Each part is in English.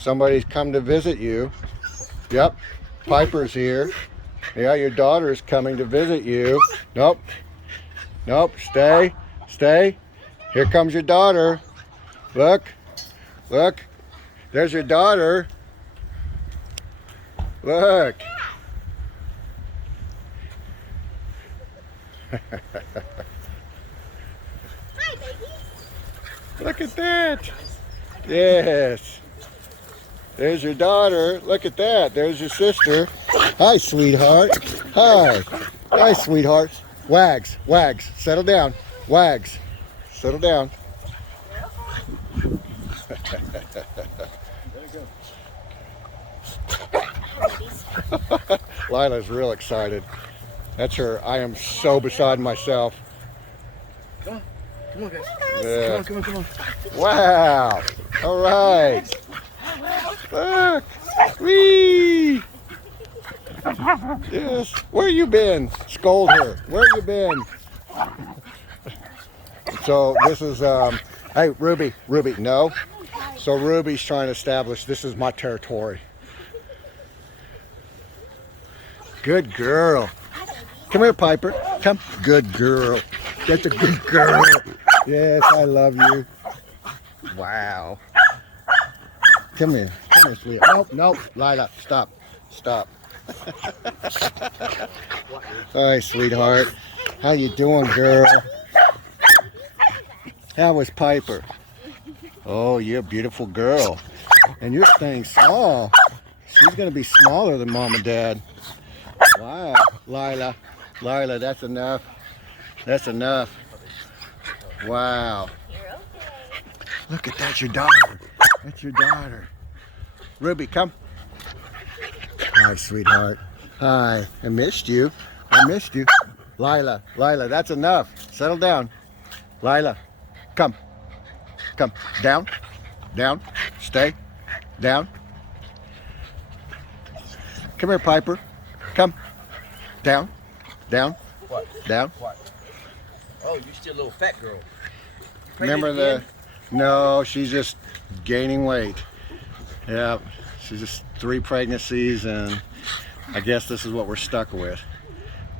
Somebody's come to visit you. Yep, Piper's here. Yeah, your daughter's coming to visit you. Nope. Nope, stay. Stay. Here comes your daughter. Look. Look. There's your daughter. Look. Hi, baby. Look at that. Yes. There's your daughter. Look at that. There's your sister. Hi, sweetheart. Hi. Hi, sweetheart. Wags. Wags. Settle down. Wags. Settle down. Lila's real excited. That's her. I am so beside myself. Come on. Come on, guys. Yeah. Come on, come on, come on. Wow. All right. Look. Whee. Yes. Where you been? Scold her. Where you been? So this is, hey, Rubby. Rubby, no. So Ruby's trying to establish this is my territory. Good girl. Come here, Piper. Come. Good girl. That's a good girl. Yes, I love you. Wow. Come here. Come here, sweetie. Nope, nope. Lila, stop. Stop. Hi, sweetheart. How you doing, girl? How was Piper? Oh, you're a beautiful girl. And you're staying small. She's going to be smaller than Mom and Dad. Wow. Lila. Lila, that's enough. That's enough. Wow. Look at that, your daughter. That's your daughter. Rubby, come. Hi, sweetheart. Hi. I missed you. I missed you. Lila, Lila, that's enough. Settle down. Lila, come. Come. Down. Down. Stay. Down. Come here, Piper. Come. Down. Down. What? Down. What? Oh, you're still a little fat girl. Remember the... No, she's just gaining weight. Yeah, she's just 3 pregnancies, and I guess this is what we're stuck with.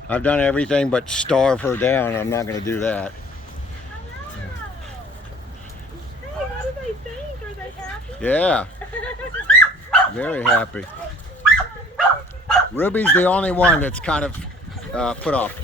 I've done everything but starve her down. I'm not going to do that. Hey, what do they think? Are they happy? Yeah, very happy. Ruby's the only one that's kind of put off.